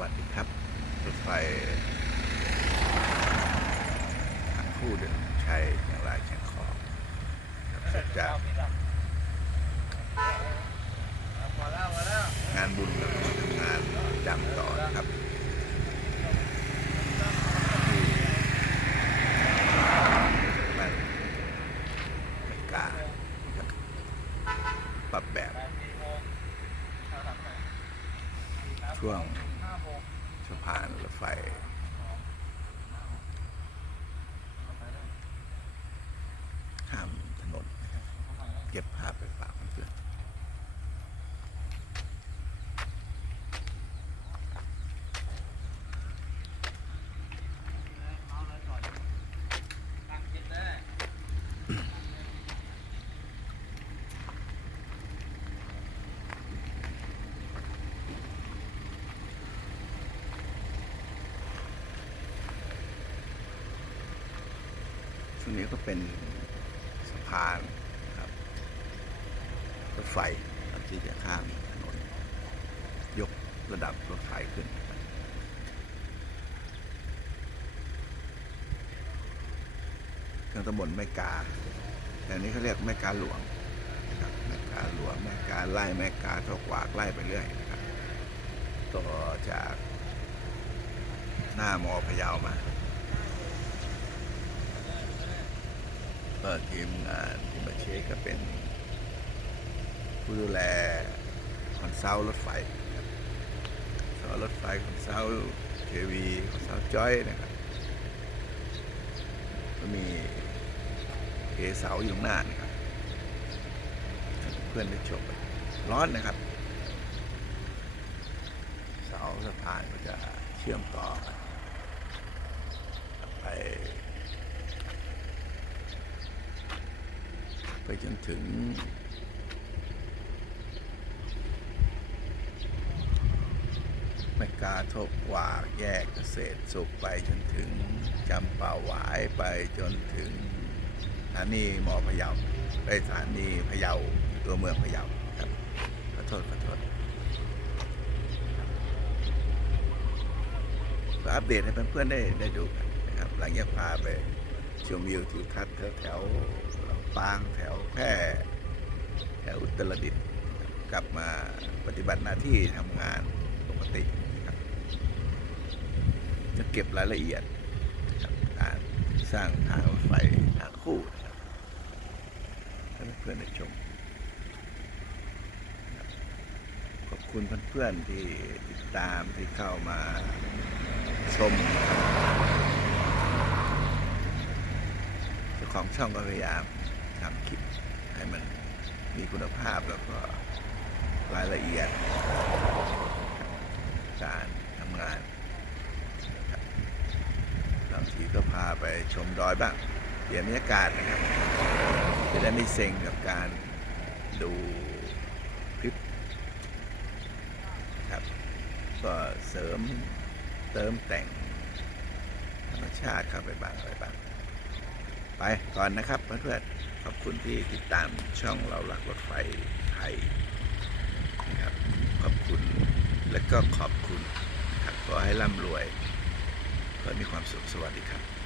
วัสดีครับรถไฟคู่เดินชัยเชียงรายเชียงของครับเสร็จจากงานบุญแล้วก็ทำงานจำต่อครับกาครับปรับแบบช่วง สะพานรถไฟข้ามถนนนะครับเก็บภาพไปฝากเพื่อนๆช่วง นี้ก็เป็นสะพานครับรถไฟที่จะข้ามถนนยกระดับรถไฟขึ้นทางตำบลแม่กาแต่นี้เขาเรียกแม่กาหลวงนะครับแม่กาหลวงแม่กาไล่แม่กาทกวากไล่ไปเรื่อยนะครับต่อจากหน้ามอพะเยามา ก็ทีมงานที่มาเช็คก็เป็น ผู้ดูแลคอนซัลท์รถไฟคอนซัลท์รถไฟคอนซัลท์เควีคอนซัลท์จอยนะครับก็มีเอเสาอยู่ข้างหน้านะครับเพื่อนได้ชมร้อนนะครับ เสาสะพานก็จะเชื่อมต่อไป ไปจนถึงแมกาทบวากแยกเกษตรสุขไปจนถึงจำป่าหวายไปจนถึงสถานีหมอพะเยาไปสถานีพะเยาตัวเมืองพะเยาครับขอโทษขอโทษก็อัปเดตให้เพื่อนๆได้ได้ดูกันนะครับ หลังจากพาไปชมวิวทิวทัศน์แถว ปางแถวแพร่แถวอุตรดิตถ์กลับมาปฏิบัติหน้าที่ทำงานปกติครับจะเก็บรายละเอียดการสร้างทางรถไฟทางคู่ให้เพื่อนๆได้ชม ขอบคุณเพื่อนๆที่ติดตามที่เข้ามาชมเจ้าของช่องก็พยายาม ทำคลิปให้มันมีคุณภาพแล้วก็รายละเอียด การทำงานบบางทีก็พาไปชมดอยบ้างเปลี่ยนบรรยากาศนะครับ จะได้ไม่เซ็งกับการดูคลิปครับ ก็เสริมเติมแต่งธรรมชาติเข้าไปบ้างอะไรบ้าง ไปก่อนนะครับเพื่อนๆ ขอบคุณที่ติดตามช่องเราหลักรถไฟไทยนะครับขอบคุณและก็ขอบคุณครับขอให้ร่ำรวยขอให้มีความสุขสวัสดีครับ